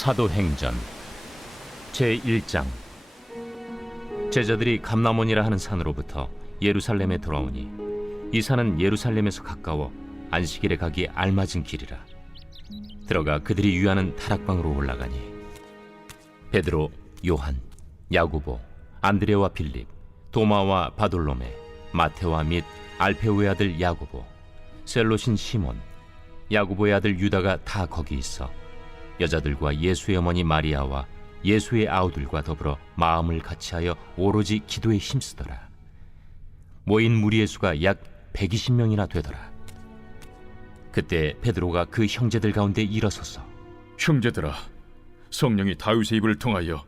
사도행전 제1장. 제자들이 감람원이라 하는 산으로부터 예루살렘에 돌아오니 이 산은 예루살렘에서 가까워 안식일에 가기에 알맞은 길이라. 들어가 그들이 유하는 다락방으로 올라가니 베드로, 요한, 야고보, 안드레와 빌립, 도마와 바돌로메, 마테와 및 알페오의 아들 야고보, 셀롯인 시몬, 야고보의 아들 유다가 다 거기 있어 여자들과 예수의 어머니 마리아와 예수의 아우들과 더불어 마음을 같이하여 오로지 기도에 힘쓰더라. 모인 무리의 수가 약 120명이나 되더라. 그때 베드로가 그 형제들 가운데 일어서서 형제들아, 성령이 다윗의 입을 통하여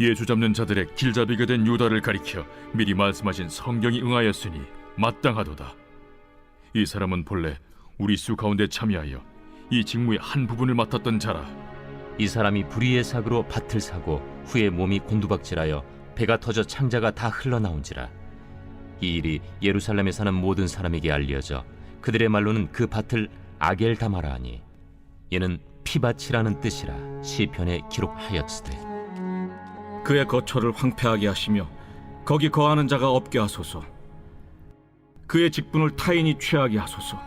예수 잡는 자들의 길잡이가 된 유다를 가리켜 미리 말씀하신 성경이 응하였으니 마땅하도다. 이 사람은 본래 우리 수 가운데 참여하여 이 직무의 한 부분을 맡았던 자라. 이 사람이 불의의 사고로 밭을 사고 후에 몸이 곤두박질하여 배가 터져 창자가 다 흘러나온지라. 이 일이 예루살렘에 사는 모든 사람에게 알려져 그들의 말로는 그 밭을 아겔다마라 하니 이는 피밭이라는 뜻이라 시편에 기록하였으되 그의 거처를 황폐하게 하시며 거기 거하는 자가 없게 하소서. 그의 직분을 타인이 취하게 하소서.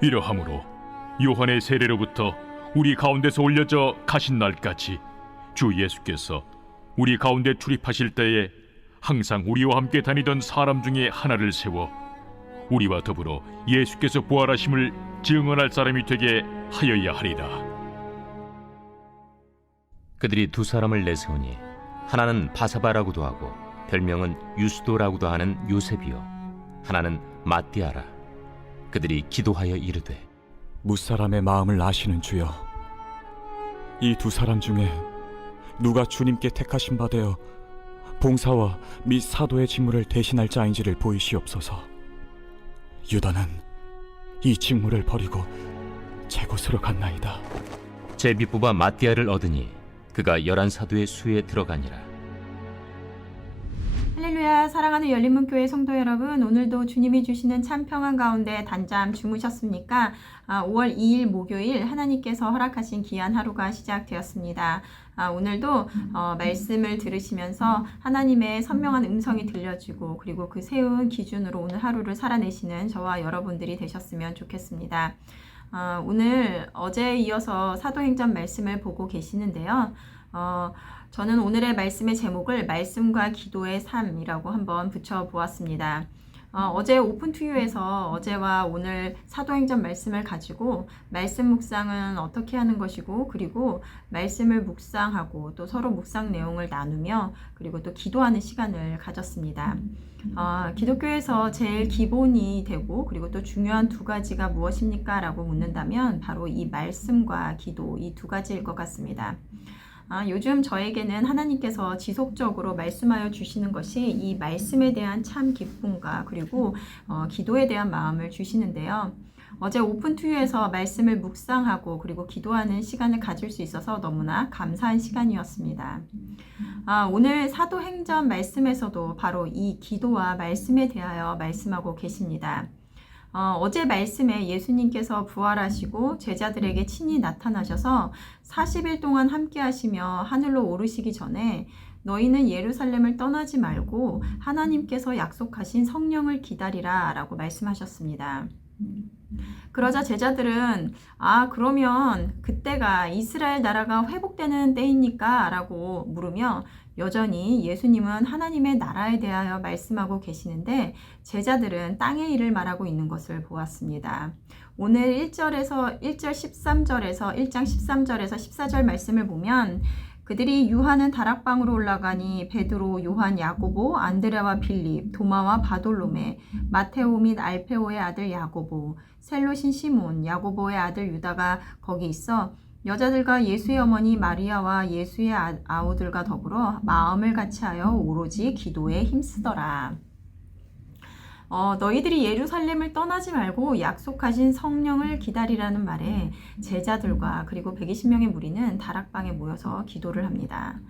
이러함으로 요한의 세례로부터 우리 가운데서 올려져 가신 날까지 주 예수께서 우리 가운데 출입하실 때에 항상 우리와 함께 다니던 사람 중에 하나를 세워 우리와 더불어 예수께서 부활하심을 증언할 사람이 되게 하여야 하리라. 그들이 두 사람을 내세우니 하나는 바사바라고도 하고 별명은 유스도라고도 하는 요셉이요 하나는 마띠아라. 그들이 기도하여 이르되 무사람의 마음을 아시는 주여, 이 두 사람 중에 누가 주님께 택하신 바 되어 봉사와 및 사도의 직무를 대신할 자인지를 보이시옵소서. 유다는 이 직무를 버리고 제 곳으로 갔나이다. 제비뽑아 마띠아를 얻으니 그가 11사도의 수에 들어가니라. 할렐루야. 사랑하는 열린문교회 성도 여러분, 오늘도 주님이 주시는 참 평안 가운데 단잠 주무셨습니까? 5월 2일 목요일 하나님께서 허락하신 귀한 하루가 시작되었습니다. 오늘도 말씀을 들으시면서 하나님의 선명한 음성이 들려주고 그리고 그 세운 기준으로 오늘 하루를 살아내시는 저와 여러분들이 되셨으면 좋겠습니다. 오늘 어제에 이어서 사도행전 말씀을 보고 계시는데요. 저는 오늘의 말씀의 제목을 말씀과 기도의 삶이라고 한번 붙여보았습니다. 어제 오픈 투유에서 어제와 오늘 사도행전 말씀을 가지고 말씀 묵상은 어떻게 하는 것이고 그리고 말씀을 묵상하고 또 서로 묵상 내용을 나누며 그리고 또 기도하는 시간을 가졌습니다. 기독교에서 제일 기본이 되고 그리고 또 중요한 두 가지가 무엇입니까? 라고 묻는다면 바로 이 말씀과 기도, 이 두 가지일 것 같습니다. 요즘 저에게는 하나님께서 지속적으로 말씀하여 주시는 것이 이 말씀에 대한 참 기쁨과 그리고 기도에 대한 마음을 주시는데요. 어제 오픈 투유에서 말씀을 묵상하고 그리고 기도하는 시간을 가질 수 있어서 너무나 감사한 시간이었습니다. 오늘 사도행전 말씀에서도 바로 이 기도와 말씀에 대하여 말씀하고 계십니다. 어제 말씀에 예수님께서 부활하시고 제자들에게 친히 나타나셔서 40일 동안 함께 하시며 하늘로 오르시기 전에 너희는 예루살렘을 떠나지 말고 하나님께서 약속하신 성령을 기다리라 라고 말씀하셨습니다. 그러자 제자들은 그러면 그때가 이스라엘 나라가 회복되는 때입니까? 라고 물으며 여전히 예수님은 하나님의 나라에 대하여 말씀하고 계시는데 제자들은 땅의 일을 말하고 있는 것을 보았습니다. 오늘 1절 13절에서 1장 13절에서 14절 말씀을 보면 그들이 유하는 다락방으로 올라가니 베드로, 요한, 야고보, 안드레와 빌립, 도마와 바돌로메, 마테오 및 알페오의 아들 야고보, 셀롯인 시몬, 야고보의 아들 유다가 거기 있어 여자들과 예수의 어머니 마리아와 예수의 아우들과 더불어 마음을 같이하여 오로지 기도에 힘쓰더라. 너희들이 예루살렘을 떠나지 말고 약속하신 성령을 기다리라는 말에 제자들과 그리고 120명의 무리는 다락방에 모여서 기도를 합니다.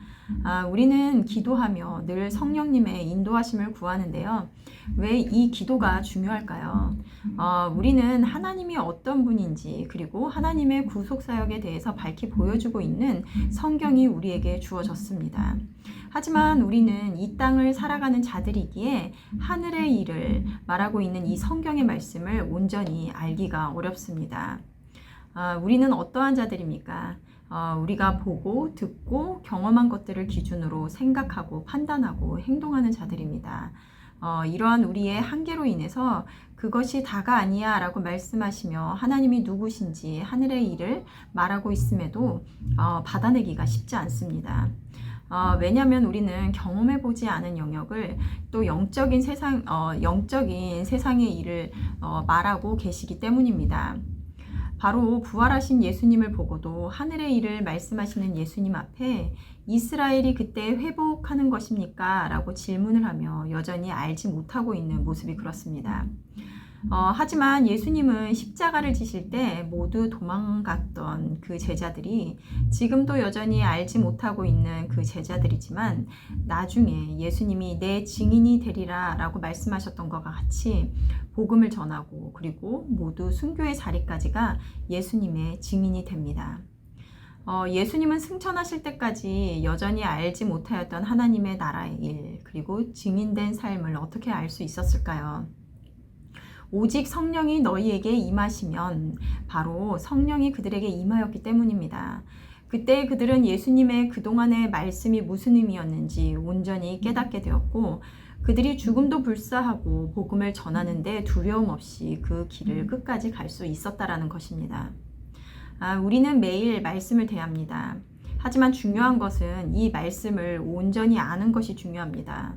우리는 기도하며 늘 성령님의 인도하심을 구하는데요. 왜 이 기도가 중요할까요? 우리는 하나님이 어떤 분인지 그리고 하나님의 구속사역에 대해서 밝히 보여주고 있는 성경이 우리에게 주어졌습니다. 하지만 우리는 이 땅을 살아가는 자들이기에 하늘의 일을 말하고 있는 이 성경의 말씀을 온전히 알기가 어렵습니다. 우리는 어떠한 자들입니까? 우리가 보고 듣고 경험한 것들을 기준으로 생각하고 판단하고 행동하는 자들입니다. 이러한 우리의 한계로 인해서 그것이 다가 아니야 라고 말씀하시며 하나님이 누구신지 하늘의 일을 말하고 있음에도 받아내기가 쉽지 않습니다. 왜냐하면 우리는 경험해보지 않은 영역을 또 영적인 세상의 일을 말하고 계시기 때문입니다. 바로 부활하신 예수님을 보고도 하늘의 일을 말씀하시는 예수님 앞에 이스라엘이 그때 회복하는 것입니까? 라고 질문을 하며 여전히 알지 못하고 있는 모습이 그렇습니다. 하지만 예수님은 십자가를 지실 때 모두 도망갔던 그 제자들이 지금도 여전히 알지 못하고 있는 그 제자들이지만 나중에 예수님이 내 증인이 되리라 라고 말씀하셨던 것과 같이 복음을 전하고 그리고 모두 순교의 자리까지가 예수님의 증인이 됩니다. 예수님은 승천하실 때까지 여전히 알지 못하였던 하나님의 나라의 일 그리고 증인된 삶을 어떻게 알 수 있었을까요? 오직 성령이 너희에게 임하시면 바로 성령이 그들에게 임하였기 때문입니다. 그때 그들은 예수님의 그동안의 말씀이 무슨 의미였는지 온전히 깨닫게 되었고 그들이 죽음도 불사하고 복음을 전하는데 두려움 없이 그 길을 끝까지 갈 수 있었다라는 것입니다. 우리는 매일 말씀을 대합니다. 하지만 중요한 것은 이 말씀을 온전히 아는 것이 중요합니다.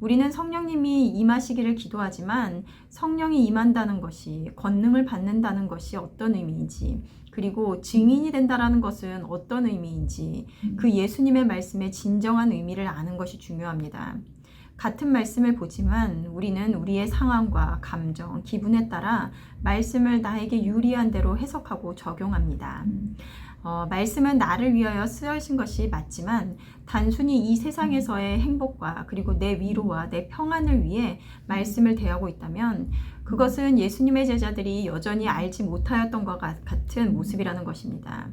우리는 성령님이 임하시기를 기도하지만 성령이 임한다는 것이 권능을 받는다는 것이 어떤 의미인지 그리고 증인이 된다라는 것은 어떤 의미인지 그 예수님의 말씀의 진정한 의미를 아는 것이 중요합니다. 같은 말씀을 보지만 우리는 우리의 상황과 감정, 기분에 따라 말씀을 나에게 유리한 대로 해석하고 적용합니다. 말씀은 나를 위하여 쓰여진 것이 맞지만 단순히 이 세상에서의 행복과 그리고 내 위로와 내 평안을 위해 말씀을 대하고 있다면 그것은 예수님의 제자들이 여전히 알지 못하였던 것 같은 모습이라는 것입니다.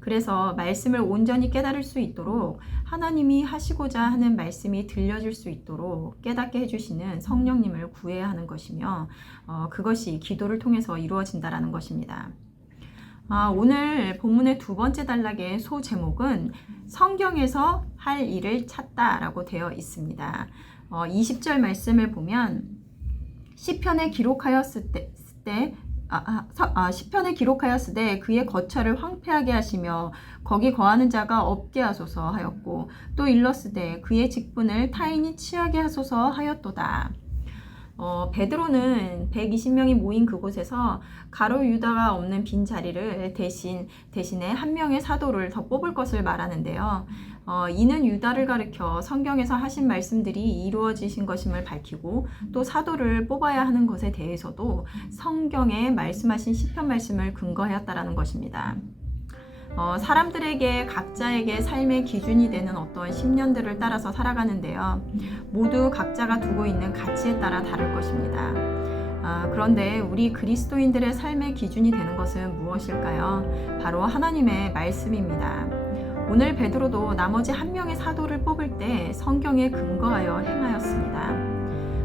그래서 말씀을 온전히 깨달을 수 있도록 하나님이 하시고자 하는 말씀이 들려질 수 있도록 깨닫게 해주시는 성령님을 구해야 하는 것이며 그것이 기도를 통해서 이루어진다라는 것입니다. 오늘 본문의 두 번째 단락의 소제목은 성경에서 할 일을 찾다라고 되어 있습니다. 20절 말씀을 보면 시편에 기록하였으되 그의 거처를 황폐하게 하시며 거기 거하는 자가 없게 하소서 하였고 또 일렀으되 그의 직분을 타인이 취하게 하소서 하였도다. 베드로는 120명이 모인 그곳에서 가룟 유다가 없는 빈 자리를 대신에 한 명의 사도를 더 뽑을 것을 말하는데요. 이는 유다를 가리켜 성경에서 하신 말씀들이 이루어지신 것임을 밝히고 또 사도를 뽑아야 하는 것에 대해서도 성경에 말씀하신 시편 말씀을 근거하였다라는 것입니다. 사람들에게 각자에게 삶의 기준이 되는 어떤 신념들을 따라서 살아가는데요. 모두 각자가 두고 있는 가치에 따라 다를 것입니다. 그런데 우리 그리스도인들의 삶의 기준이 되는 것은 무엇일까요? 바로 하나님의 말씀입니다. 오늘 베드로도 나머지 한 명의 사도를 뽑을 때 성경에 근거하여 행하였습니다.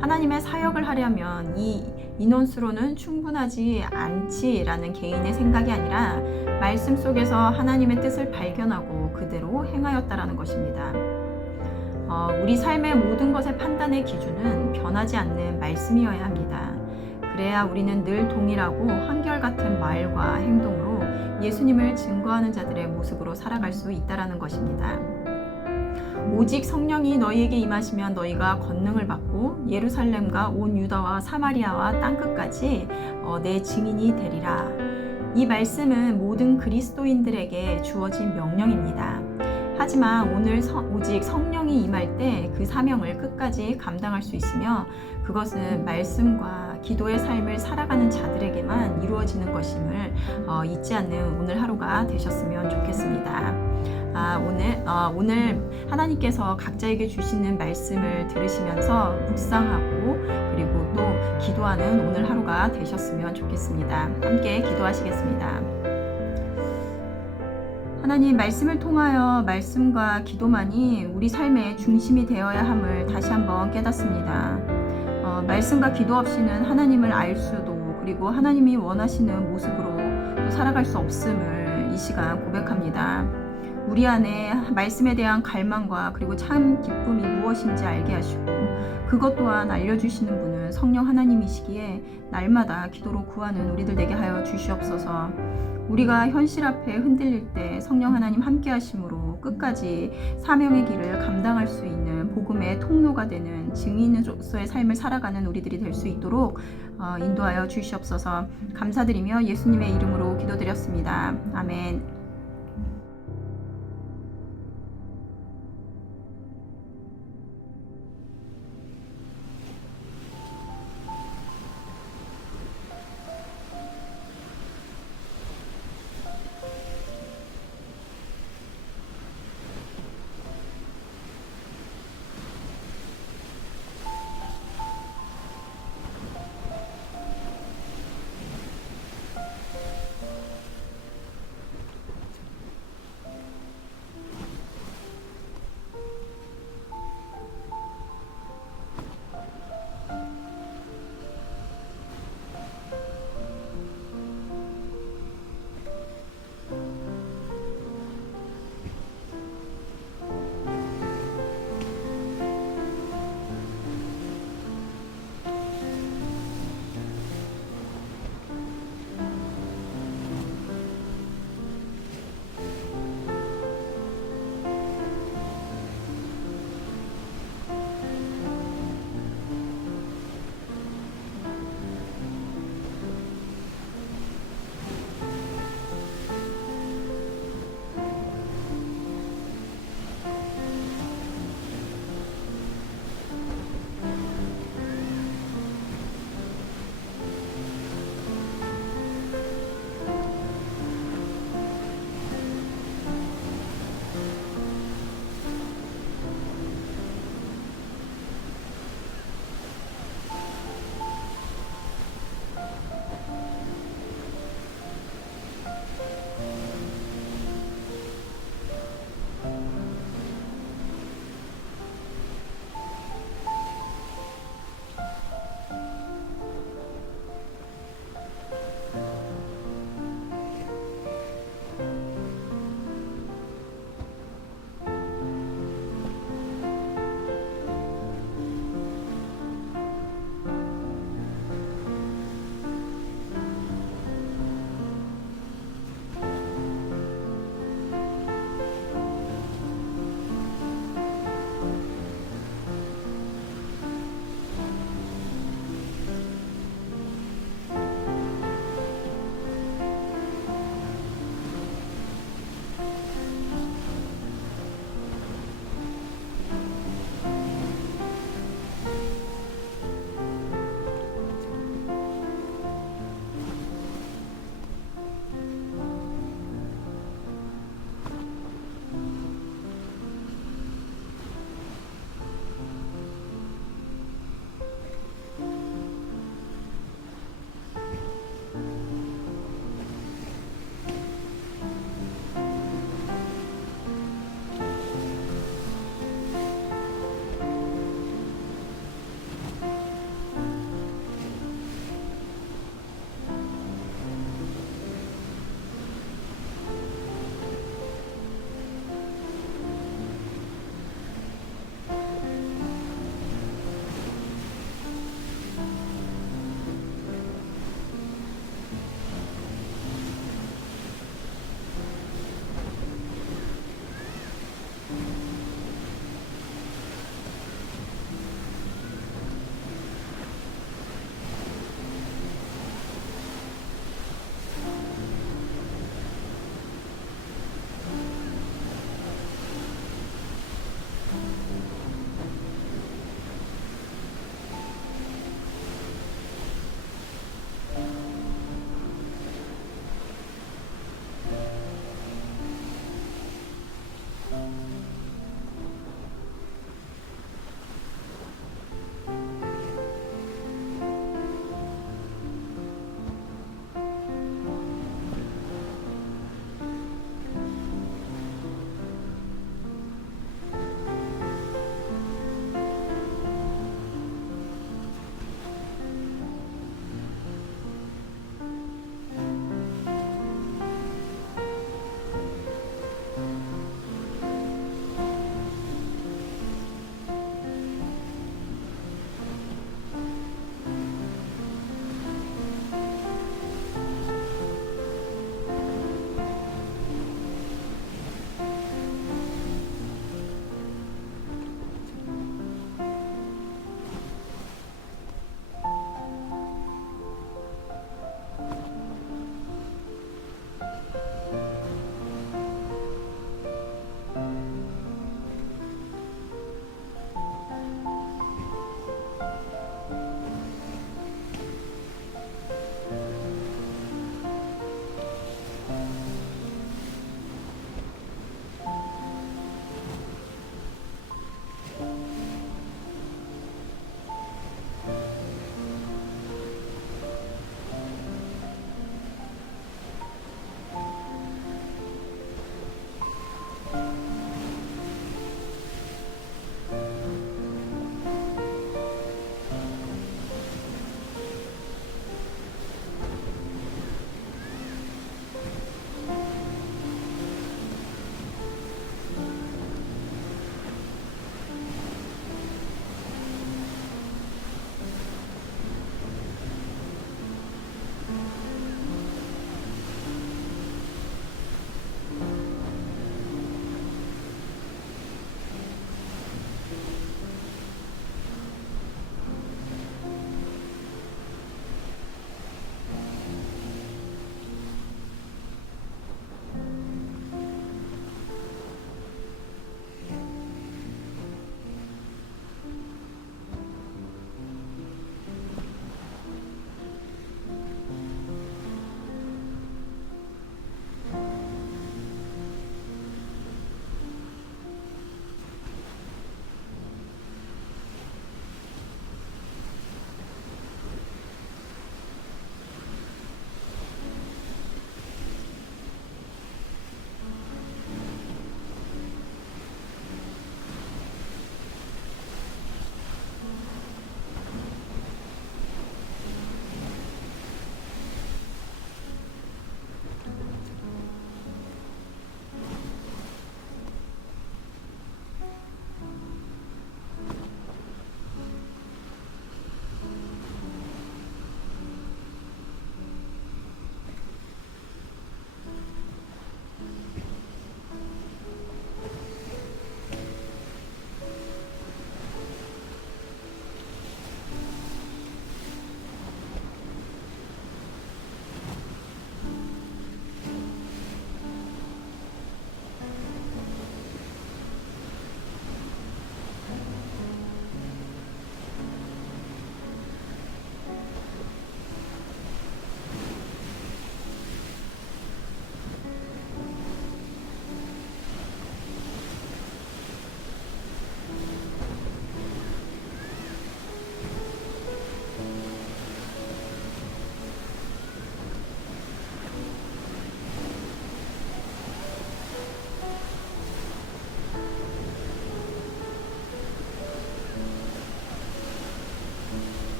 하나님의 사역을 하려면 이 인원수로는 충분하지 않지라는 개인의 생각이 아니라 말씀 속에서 하나님의 뜻을 발견하고 그대로 행하였다라는 것입니다. 우리 삶의 모든 것의 판단의 기준은 변하지 않는 말씀이어야 합니다. 그래야 우리는 늘 동일하고 한결같은 말과 행동으로 예수님을 증거하는 자들의 모습으로 살아갈 수 있다라는 것입니다. 오직 성령이 너희에게 임하시면 너희가 권능을 받고 예루살렘과 온 유다와 사마리아와 땅끝까지 내 증인이 되리라. 이 말씀은 모든 그리스도인들에게 주어진 명령입니다. 하지만 오늘 오직 성령이 임할 때 그 사명을 끝까지 감당할 수 있으며 그것은 말씀과 기도의 삶을 살아가는 자들에게만 이루어지는 것임을 잊지 않는 오늘 하루가 되셨으면 좋겠습니다. 오늘 하나님께서 각자에게 주시는 말씀을 들으시면서 묵상하고 그리고 또 기도하는 오늘 하루가 되셨으면 좋겠습니다. 함께 기도하시겠습니다. 하나님, 말씀을 통하여 말씀과 기도만이 우리 삶의 중심이 되어야 함을 다시 한번 깨닫습니다. 말씀과 기도 없이는 하나님을 알 수도 그리고 하나님이 원하시는 모습으로 또 살아갈 수 없음을 이 시간 고백합니다. 우리 안에 말씀에 대한 갈망과 그리고 참 기쁨이 무엇인지 알게 하시고 그것 또한 알려주시는 분은 성령 하나님이시기에 날마다 기도로 구하는 우리들 되게 하여 주시옵소서. 우리가 현실 앞에 흔들릴 때 성령 하나님 함께 하심으로 끝까지 사명의 길을 감당할 수 있는 복음의 통로가 되는 증인으로서의 삶을 살아가는 우리들이 될 수 있도록 인도하여 주시옵소서. 감사드리며 예수님의 이름으로 기도드렸습니다. 아멘.